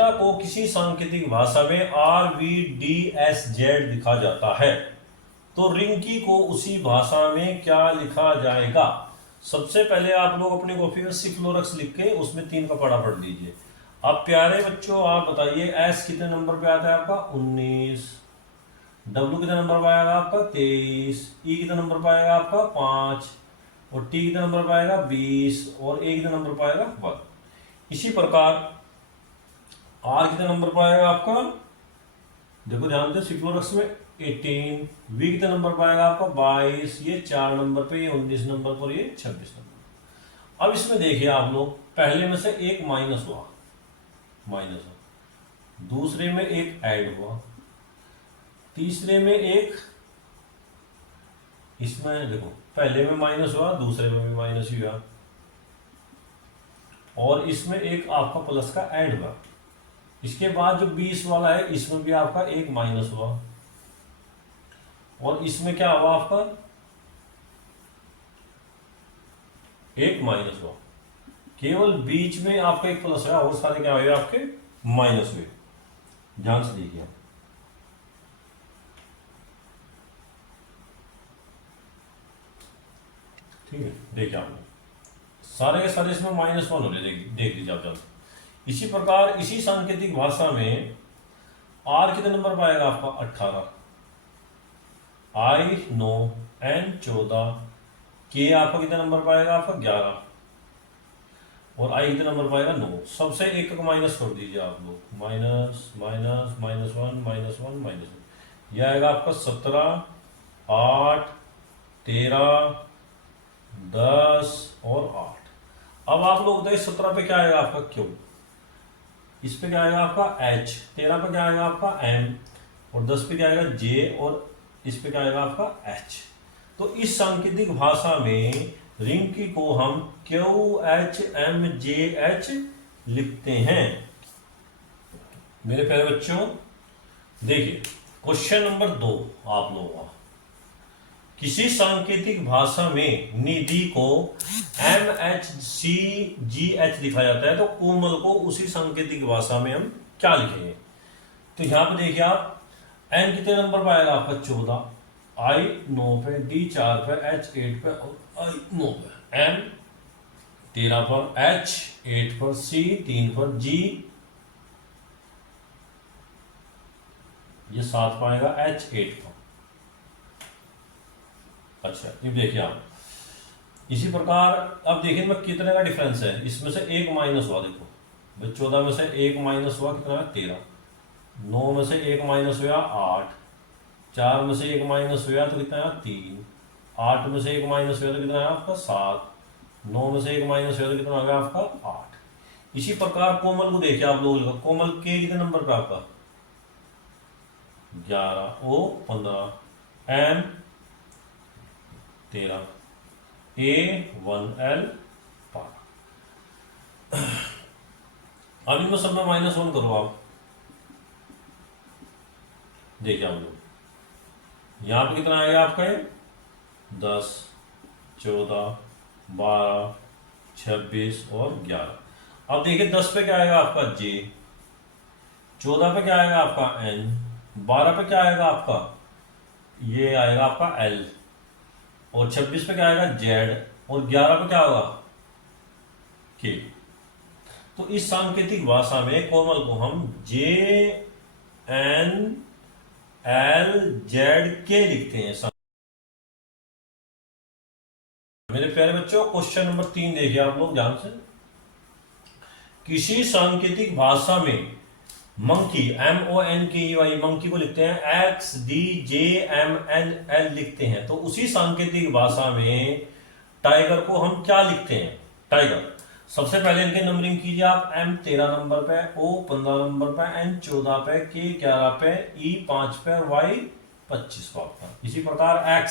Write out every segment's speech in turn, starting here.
Data को किसी सांकेतिक भाषा में RVDSZ लिखा जाता है, तो रिंकी को उसी भाषा में क्या लिखा जाएगा? सबसे पहले आप लोग अपनी कॉपी में सिक्लोरक्स लिख के उसमें 3 का पढ़ा पढ़ लीजिए। अब प्यारे बच्चों आप बताइए, एस कितने नंबर पे आता है आपका? 19। डब्ल्यू कितने नंबर पर आएगा आपका? 23। ई कितने नंबर पर आएगा आपका? 5। और टी कितने नंबर पर आएगा? 20। और ए कितने नंबर पर आएगा? 1। इसी प्रकार आर कितने नंबर पर आएगा आपका? देखो ध्यान से, सिक्लोरक्स में 18। वी कितने नंबर पर आएगा आपका? 22। ये 4 नंबर पे, ये 19 नंबर पर, ये 26 नंबर। अब इसमें देखिए आप लोग, पहले में से एक माइनस हुआ, दूसरे में एक ऐड हुआ, तीसरे में एक, इसमें देखो पहले में माइनस हुआ, दूसरे में भी माइनस ही हुआ, और इसमें एक आपका प्लस का ऐड हुआ। इसके बाद जो 20 वाला है, इसमें भी आपका एक माइनस हुआ, और इसमें क्या हुआ आपका? एक माइनस हुआ। केवल बीच में आपका एक प्लस है, और सारे क्या हुए आपके? माइनस हुए। ध्यान से देखिए, ठीक है। देखिए आपने सारे के सारे इसमें -1 हो रहे, देख लीजिए आप जल्द। इसी प्रकार इसी सांकेतिक भाषा में आर कितने नंबर पर आएगा आपका? 18। आई 9, एन 14, के आपका कितने नंबर पर आएगा आपका? 11, और आई कितने नंबर पर आएगा? 9। सबसे एक का माइनस कर दीजिए आप लोग, माइनस माइनस -1 -1 -1, यह आएगा आपका 17, 8, 13, 10 और 8। अब आप लोग बताइए 17 पे क्या आएगा आपका? क्यू। इस पे क्या आएगा आपका? एच। 13 पे क्या आएगा आपका? एम। और 10 पे क्या आएगा? जे। और इस पे क्या आएगा आपका? एच। तो इस सांकेतिक भाषा में रिंकी को हम QHMJH लिखते हैं। मेरे प्यारे बच्चों देखिए, क्वेश्चन नंबर 2 आप लोगों का, किसी सांकेतिक भाषा में निधि को MHCGH लिखा जाता है, तो कोमल को उसी सांकेतिक भाषा में हम क्या लिखेंगे? तो यहां पर देखिए आप, एन कितने नंबर पर आएगा आपका? 14, आई 9 पे, डी 4 पे, एच 8 पे, और आई 9 पे, एम 13 पर, एच 8 पर, सी 3 पर, जी ये 7 पर आएगा, एच 8 पर। अच्छा, ये देखिए आप, इसी प्रकार अब देखिए मैं कितने का डिफरेंस है, इसमें से एक माइनस हुआ, देखो भाई 14 में से एक माइनस हुआ, कितना है? 13। 9 में से एक माइनस हुआ, 8। 4 में से एक माइनस हुआ तो कितना है? 3। 8 में से एक माइनस हुआ तो कितना है आपका? 7। 9 में से एक माइनस हुआ तो कितना आ गया आपका? 8। इसी प्रकार कोमल को देखिए आप लोग, कोमल के कितने नंबर पर आपका? 11, ओ 15, एम 13, ए 1, एल 12। अब इनमें सब में -1 करो आप, देखिए आप लोग, यहां पे कितना आएगा आपका? 10, 14, 12, 26 और 11। अब देखिए 10 पे क्या आएगा आपका? जे। 14 पे क्या आएगा आपका? एन। 12 पे क्या आएगा आपका? ये आएगा आपका एल। और 26 पे क्या आएगा? जेड। और 11 पे क्या होगा? के। तो इस सांकेतिक भाषा में कोमल को हम जे एन एल जेड के लिखते हैं। मेरे प्यारे बच्चों क्वेश्चन नंबर 3 देखिए आप लोग ध्यान से, किसी सांकेतिक भाषा में मंकी MONKEY मंकी को लिखते हैं XDJMNL लिखते हैं, तो उसी सांकेतिक भाषा में टाइगर को हम क्या लिखते हैं? टाइगर। सबसे पहले इनके नंबरिंग कीजिए आप, M 13 नंबर पे, O 15 नंबर पे, N 14 पे, K 11 पे, E 5 पे, Y 25 पे। इसी प्रकार X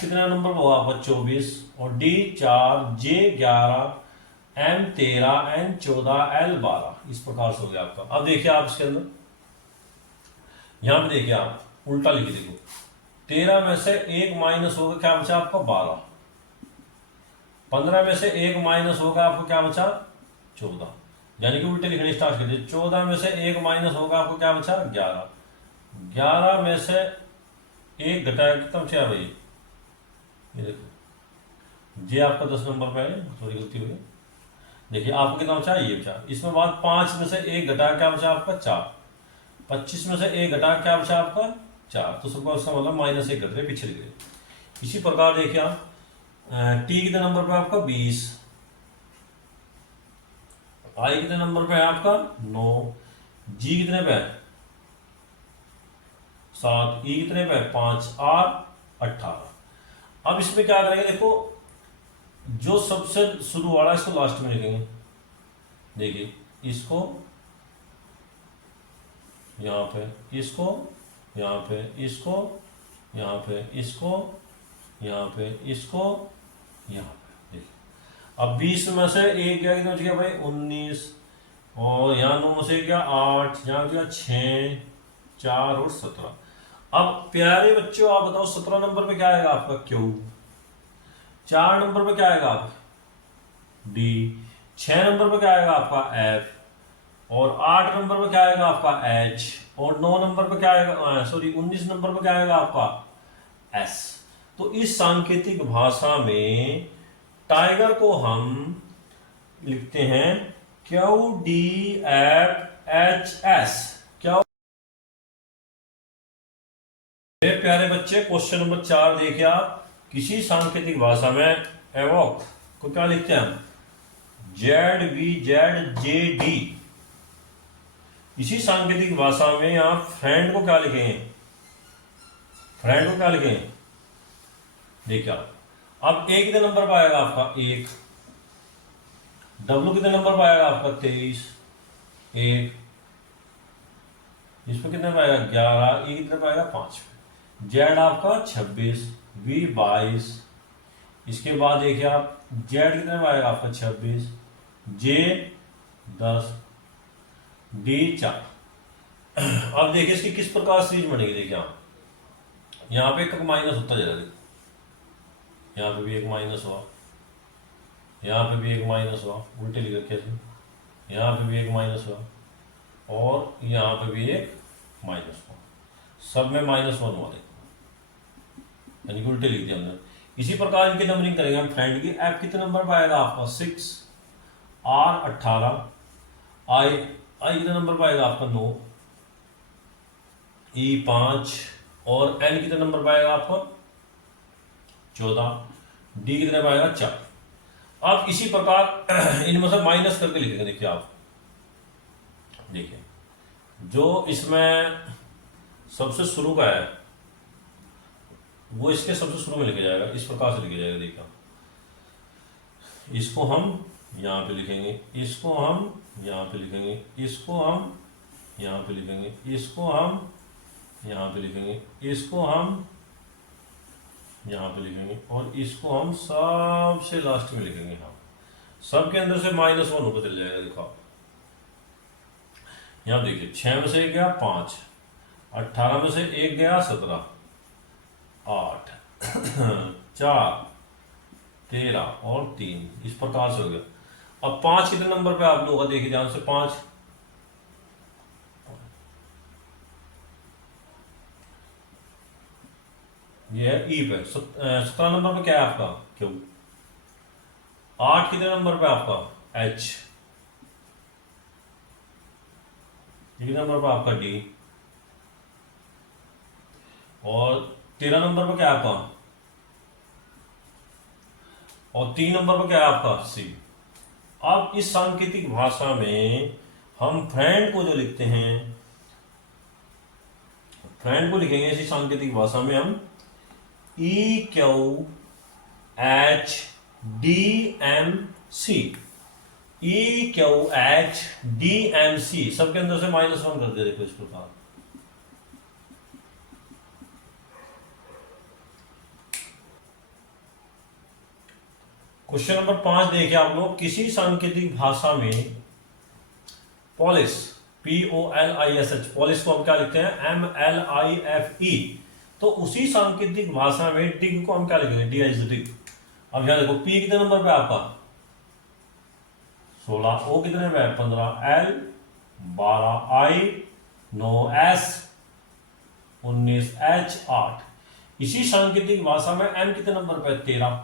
कितना नंबर पर होगा आपका? 24, और D 4, J 11, M 13, N 14, L 12। इस प्रकार से हो गया आपका। अब देखिए आप इसके अंदर, यहां पे देखिए आप उल्टा लिख देखो, 13 में से एक माइनस होगा, क्या बचा आपका? 12। 15 में से एक माइनस होगा, आपको क्या बचा? 14। यानी कि उल्टे लिखने स्टार्ट कर दिए। 14 में से 1 माइनस होगा, आपको क्या बचा 11। 11 में से 1 घटाया कितना बचा भाई, ये देखो जे आपका 10 नंबर पे है, थोड़ी गलती हुई। देखिए आपको कितना बचा, ये बचा। इसमें बाद 5 में से 1 घटाया क्या बचा आपका 4। 25 में से 1 घटाया क्या बचा आपका 4। तो सबका उसका मतलब -1 घट रहे, पिछले गए। इसी प्रकार देखिए आप टी कितने नंबर पे आपका 20, आई कितने नंबर पे है आपका 9, जी कितने पे 7, ई कितने पे 5, आर 18। अब इसमें क्या करेंगे, देखो जो सबसे शुरू वाला इसको लास्ट में लिखेंगे। देखिए इसको यहाँ पे, इसको यहाँ पे, इसको यहाँ पे, इसको यहाँ पे, इसको यहाँ पे। देखिए अब 20 में से 1 गया, कितना बच गया भाई 19, और यहाँ 9 में से क्या 8, यहाँ बच गया 6, 4 और 17। अब प्यारे बच्चों आप बताओ 17 नंबर पे क्या आएगा आपका क्यू, 4 नंबर पे क्या आएगा आपका डी, 6 नंबर पे क्या आएगा आपका एफ, और 8 नंबर पे क्या आएगा आपका एच, और 9 नंबर पे क्या आएगा, सॉरी 19 नंबर पे क्या आएगा आपका एस। तो इस सांकेतिक भाषा में टाइगर को हम लिखते हैं Q D F H S. क्या मेरे प्यारे बच्चे, क्वेश्चन नंबर 4 देखिए आप, किसी सांकेतिक भाषा में एवोक को क्या लिखते हैं हम, Z V Z J D. इसी सांकेतिक भाषा में आप फ्रेंड को क्या लिखेंगे, फ्रेंड को क्या लिखेंगे, देखिए आप अब ए कितने नंबर पर आएगा आपका 1, डब्ल्यू कितने नंबर पर आएगा आपका 23, 1, इस पर कितने पाएगा 11, ई कितने पाएगा 5, जेड आपका 26, वी 22, इसके बाद देखिए आप जेड कितने पाएगा आपका 26, जे 10, डी 4। अब देखिए इसकी किस प्रकार सीरीज बनेगी, देखिए आप यहाँ पे एक माइनस होता जा रहा है, यहाँ पे भी एक माइनस हुआ, यहाँ पे भी एक माइनस हुआ, उल्टे लिख रखे थे, यहाँ पे भी एक माइनस हुआ, और यहाँ पे भी एक माइनस हुआ, सब में -1 हुआ, देखो यानी कि उल्टे लिख दिया हमने। इसी प्रकार इनकी नंबरिंग करेंगे हम फ्रेंड की। एफ कितने नंबर पर आएगा आपका 6, आर 18, आई कितने नंबर पर आएगा आपका 9, ई 5, और एन कितने नंबर पर आएगा आपका 14, डी कितने पर आएगा 4। अब इसी प्रकार इनमें से माइनस करके लिखेंगे। देखिए आप, देखिए जो इसमें सबसे शुरू का है वो इसके सबसे शुरू में लिखा जाएगा, इस प्रकार से लिखा जाएगा। देखिए इसको हम यहाँ पे लिखेंगे, इसको हम यहाँ पे लिखेंगे, इसको हम यहाँ पे लिखेंगे, इसको हम यहाँ पे लिखेंगे, इसको हम यहाँ पे लिखेंगे, और इसको हम सबसे लास्ट में लिखेंगे। हाँ, सबके अंदर से -1 होकर चल जाएगा। देखो आप यहाँ देखिए 6 में से 1 गया 5, 18 में से 1 गया 17, 8 4 13 और 3, इस प्रकार से हो गया। अब 5 कितने नंबर पे आप लोगों का देखिए ध्यान से, 5 ये है ई पे। 17 नंबर पे क्या है आपका क्यू, 8 कितने नंबर पे आपका एच, कितने नंबर पे आपका डी, और 13 नंबर पे क्या है आपका, और 3 नंबर पे क्या है आपका सी। अब इस सांकेतिक भाषा में हम फ्रेंड को जो लिखते हैं, फ्रेंड को लिखेंगे इसी सांकेतिक भाषा में हम E Q H D M C, E Q H D M C, सबके अंदर से -1 कर दे। देखो इस प्रकार क्वेश्चन नंबर 5 देखिए आप लोग, किसी सांकेतिक भाषा में पॉलिश POLISH, पॉलिश को हम क्या लिखते हैं MLIFE, तो उसी सांकेतिक भाषा में टिग को हम क्या लिखेंगे DIG। अब यहाँ देखो P कितने नंबर पे आपका, 16 ओ कितने पे है 15 एल 12 आई 9 एस 19 एच 8। इसी सांकेतिक भाषा में एम कितने नंबर पे 13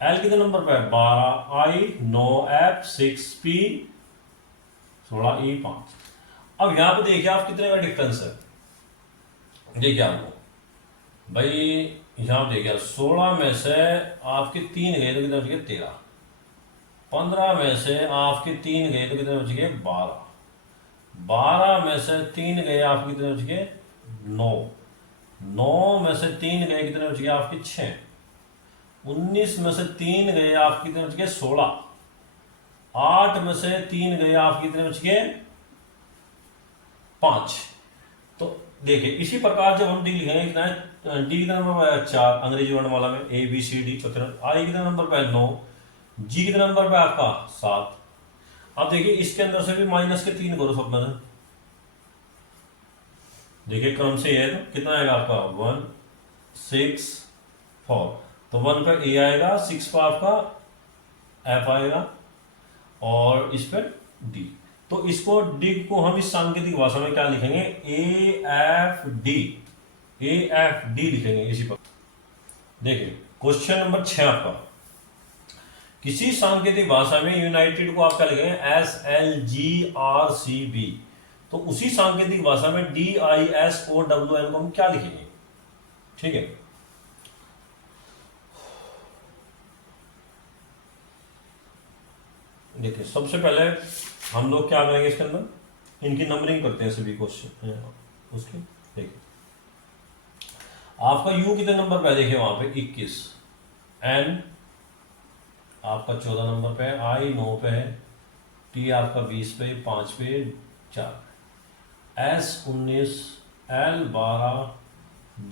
एल कितने नंबर पे 12 आई 9 एफ 6 पी 16 ई 5। अब यहां पे देखिए आप कितने का डिफरेंस है। देखिए आपको भाई यहां पे देखिए 16 में से आपके 3 गए तो कितने बच गए 13। 15 में से आपके 3 गए तो कितने बच गए 12। 12 में से 3 गए आपके कितने बच गए 9। 9 में से 3 गए कितने बच गए आपके 6। 19 में से 3 गए आपके कितने बच गए 16। 8 में से 3 गए आपके कितने बच गए 5। तो देखिए इसी प्रकार जब हम डी लिखेंगे कितना है डी कितना नंबर पर 4 अंग्रेजी वर्णमाला में ए बी सी डी चौथे आई कितने नंबर पर 9 जी कितने नंबर पे आपका 7। अब देखिए इसके अंदर से भी माइनस के 3 करो सब में। देखिए क्रम से है तो कितना आएगा आपका 1 6 4। तो 1 पे ए आएगा 6 पे आपका एफ आएगा और इस पर डी। तो इसको डी को हम इस सांकेतिक भाषा में क्या लिखेंगे ए एफ डी लिखेंगे इसी पर। देखिए क्वेश्चन नंबर 6 आपका किसी सांकेतिक भाषा में यूनाइटेड को आप क्या लिखेंगे S L G R C B. तो उसी सांकेतिक भाषा में D I S O W N को हम क्या लिखेंगे। ठीक है देखिए सबसे पहले हम लोग क्या करेंगे इसके अंदर इनकी नंबरिंग करते हैं सभी क्वेश्चन उसकी। देखिए आपका यू कितने नंबर पे है देखिए वहां पे 21 एन आपका 14 नंबर पे है आई 9 पे है टी आपका 20 पे 5 पे 4 एस 19 एल 12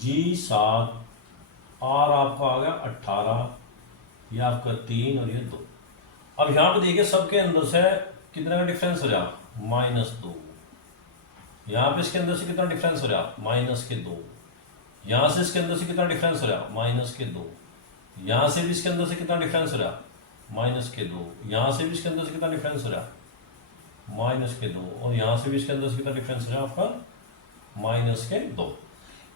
जी 7 आर आपका आ गया 18 ये आपका 3 और ये 2। अब यहां पे देखिए सबके अंदर से कितने का डिफरेंस हो रहा -2। यहां पे इसके अंदर से कितना डिफरेंस हो रहा -2। यहां से इसके अंदर से कितना डिफरेंस हो रहा -2। यहां से भी इसके अंदर से कितना डिफरेंस हो रहा -2। यहां से भी इसके अंदर से कितना डिफरेंस हो रहा -2 और यहां से भी इसके अंदर से कितना डिफरेंस हो रहा आपका -2।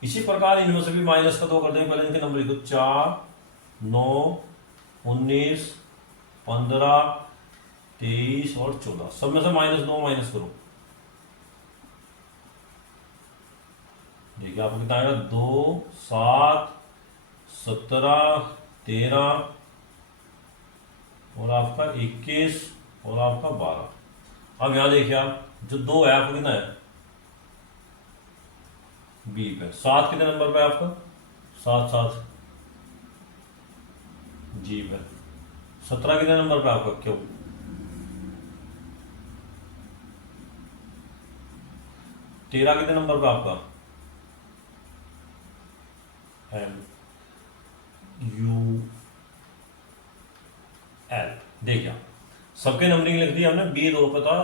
इसी प्रकार इनमें से भी -2 कर देंगे। पहले इनके नंबर लिखो 4 9 19 15 23 और 14 सब में से -2 माइनस करो। देखिए आपको कितना आएगा 2 7 17 13 और आपका 21 और आपका 12। अब यहां देखिए आप जो 2 है आपको कितना है बी पे। 7 कितने नंबर पे आपका 7 7 जी पे। 17 कितने नंबर पे आपका क्यों 13 कितने नंबर पे आपका एम यू एल। देखिए सबके नंबरिंग लिख दी हमने बी 2 पे था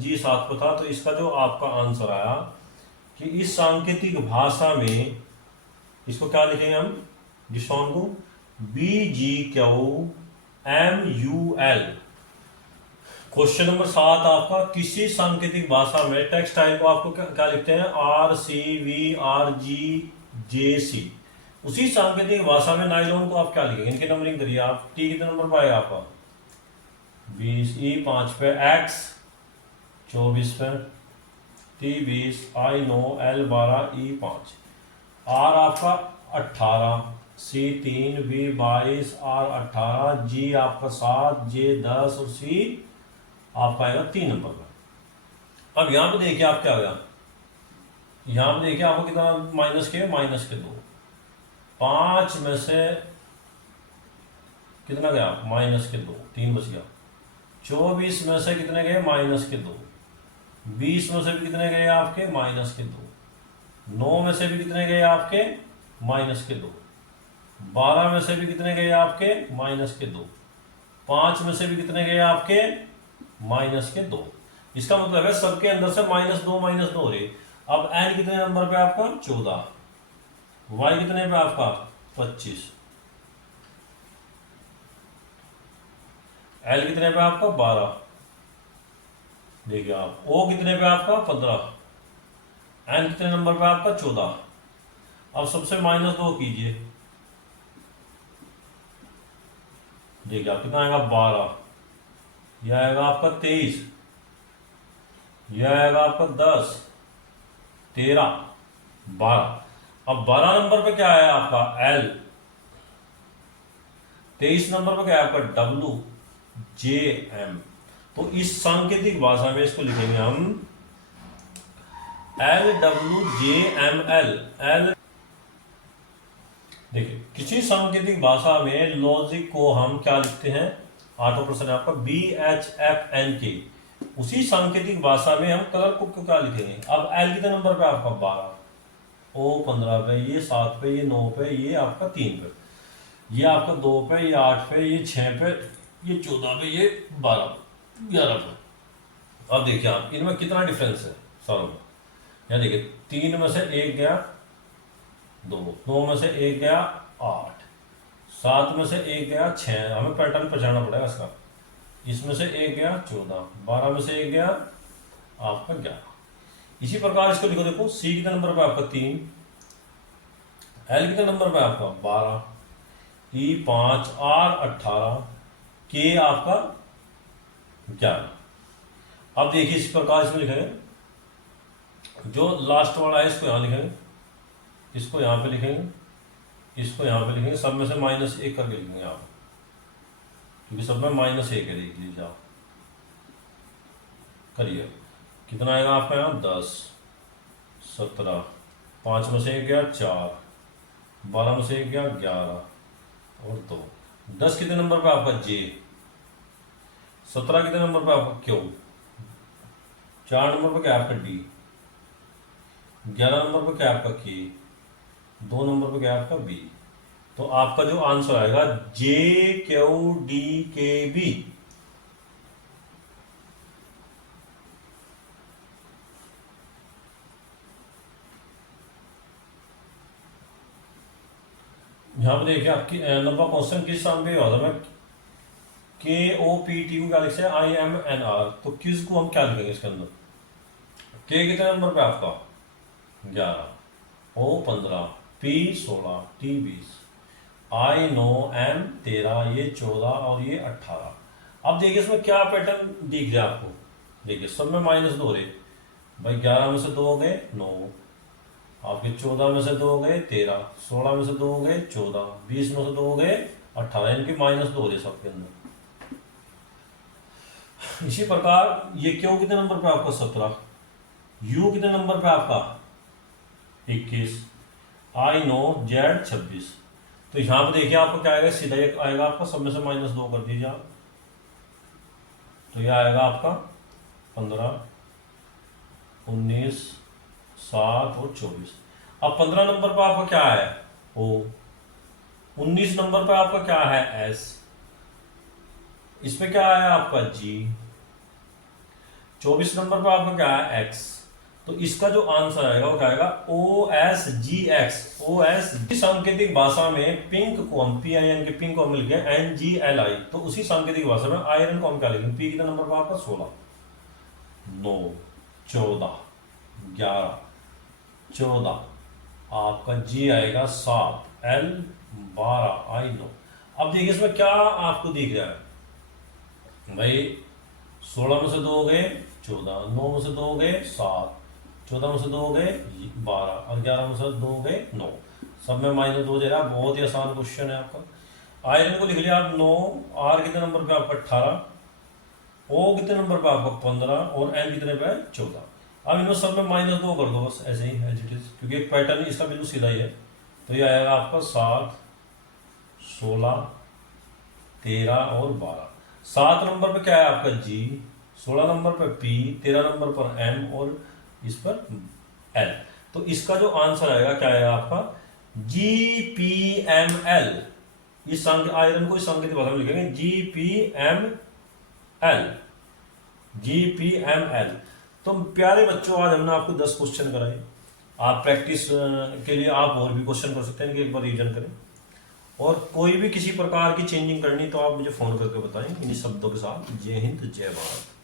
जी 7 पे था। तो इसका जो आपका आंसर आया कि इस सांकेतिक भाषा में इसको क्या लिखेंगे हम डिस्टॉन को B G Q M U L. Question number 7 आपका किसी सांकेतिक भाषा में टेक्सटाइल को आपको क्या लिखते हैं R C V R G J C. उसी सांकेतिक भाषा में नाइलॉन को आप क्या लिखेंगे इनकी नंबरिंग करिए आप। टी कितने नंबर पर आएगा आपका 20 ई 5 पे एक्स 24 पे T 20 I 9 L 12 E 5 R आपका 18 सी 3 बी 22 आर 18 जी आपका 7 जे 10 और सी आपका आएगा 3 नंबर का। अब यहां पे देखिए आप क्या हो गया यहां पे देखिए आपको कितना माइनस के 2। 5 में से कितना गया -2 3 बच गया। 24 में से कितने गए -2। 20 में से भी कितने गए आपके -2। 9 में से भी कितने गए आपके -2। 12 में से भी कितने गए आपके -2। 5 में से भी कितने गए आपके -2। इसका मतलब है सबके अंदर से -2 हो रही। अब एन कितने नंबर पे आपका 14 वाई कितने पे आपका 25। एल कितने पे आपका 12, देखिए आप ओ कितने पे आपका 15, एन कितने नंबर पे आपका 14। अब सबसे -2 कीजिए, देखिए आप कितना आएगा 12, यह आएगा आपका 23, यह आएगा आपका 10, 13, 12। अब 12 नंबर पे क्या है आपका एल, 23 नंबर पे क्या है आपका डब्लू, जे, एम। तो इस सांकेतिक भाषा में इसको लिखेंगे हम L W J M L. L, देखिए किसी सांकेतिक भाषा में लॉजिक को हम क्या लिखते हैं, 8% आपका BHFNK। उसी सांकेतिक भाषा में हम कलर को क्या लिखेंगे। अब एल कितने नंबर पे आपका 12, ओ 15 पे, ये 7 पे, ये 9 पे, ये आपका 3 पे, ये आपका 2 पे, ये 8 पे, ये 6 पे, ये 14 पे, ये 12 11 पे। अब देखिए आप इनमें कितना डिफरेंस है सॉल्व में। यहाँ देखिए 3 में से 1 गया 2, 9 में से 1 गया 8, 7 में से 1 गया 6, हमें पैटर्न पहचानना पड़ेगा इसका। इसमें से 1 गया 14, 12 में से 1 गया आपका 11। इसी प्रकार इसको लिखो, देखो सी कितने नंबर पे आपका 3, एल कितने नंबर पे आपका 12, ई 5, आर 18, के आपका 11। अब देखिए इस प्रकार इसमें लिखेंगे, जो लास्ट वाला है इसको यहां लिखेंगे, इसको यहां पे लिखेंगे, इसको यहां पे लिखेंगे, सब में से -1 करके लिखेंगे आप, क्योंकि सब में -1 है। देख लीजिए आप, करिए कितना आएगा आपका यहाँ 10, 17, 5 में से 1 गया 4, 12 में से 1 गया 11 और 2, 10 कितने नंबर पे आपका जे, 17 कितने नंबर पे आपका क्यू, 4 नंबर पे क्या आपका डी, 11 नंबर पे क्या आपका के, 2 नंबर पे क्या आपका बी। तो आपका जो आंसर आएगा JQDKB। यहां पर देखिए आपकी नंबर क्वेश्चन किस स्थान पे होता है, KOPT को क्या लिखते हैं IMNR। तो किस को हम क्या लिखेंगे इसके अंदर, के कितने नंबर पे आपका 11, O 15, P 16, T 20, I 9, M 13, ये 14 और ये 18। अब देखिए इसमें क्या पैटर्न दिख रहा है आपको, देखिए सब में -2 रहे भाई, 11 में से 2 गए 9, आपके 14 में से 2 गए 13, 16 में से 2 गए 14, 20 में से 2 गए 18, इनके -2 रहे सबके अंदर। इसी प्रकार ये क्यू कितने नंबर पे आपका 17, यू कितने नंबर पे आपका 21, I 9, Z 26। तो यहां पर देखिए आपको क्या आएगा, सीधा एक आएगा आपका, सब में से -2 कर दीजिए आप, तो यह आएगा आपका 15, 19, 7 और 24। अब 15 नंबर पर आपका क्या है O, 19 नंबर पर आपका क्या है S, इसमें क्या है आपका G, 24 नंबर पर आपका क्या है X। तो इसका जो आंसर आएगा वो क्या आएगा OSGX। OS सांकेतिक भाषा में पिंक को हम PIN के पिंक को हम लिख गए NGLI। तो उसी सांकेतिक भाषा में आयरन को हम क्या लिखेंगे, P कितना नंबर पर आपका 16, 9, 14, 11, 14, आपका G आएगा 7, L 12, I 9। अब देखिए इसमें क्या आपको दिख रहा है भाई, 16 में से 2 गए 14, 9 में से 2 गए 7, 14 में से 2 गए 12 और 11 में से 2 गए 9, सब में -2 दे रहा है। बहुत ही आसान क्वेश्चन है आपका। आयरन को लिख लिया आप 9, आर कितने नंबर पे आपका 18, ओ कितने नंबर पे आपका 15 और एन कितने पे 14। अब इनको सब में -2 कर दो बस ऐसे ही एज इट इज, क्योंकि एक पैटर्न इसका बिल्कुल सीधा ही है। तो ये आएगा आपका 7, 16, 13 और 12। 7 नंबर पे क्या है आपका G, 16 नंबर पर P, 13 नंबर पर M और इस पर L। तो इसका जो आंसर आएगा क्या आएगा आपका GPML। इस आयरन को इस सांकेतिक भाषा में लिखेंगे GPML। तो प्यारे बच्चों, आज हमने आपको 10 क्वेश्चन कराए। आप प्रैक्टिस के लिए आप और भी क्वेश्चन कर सकते हैं कि एक बार रिवीजन करें। और कोई भी किसी प्रकार की चेंजिंग करनी तो आप मुझे फ़ोन करके बताएं इन्हीं शब्दों के साथ। जय हिंद, जय भारत।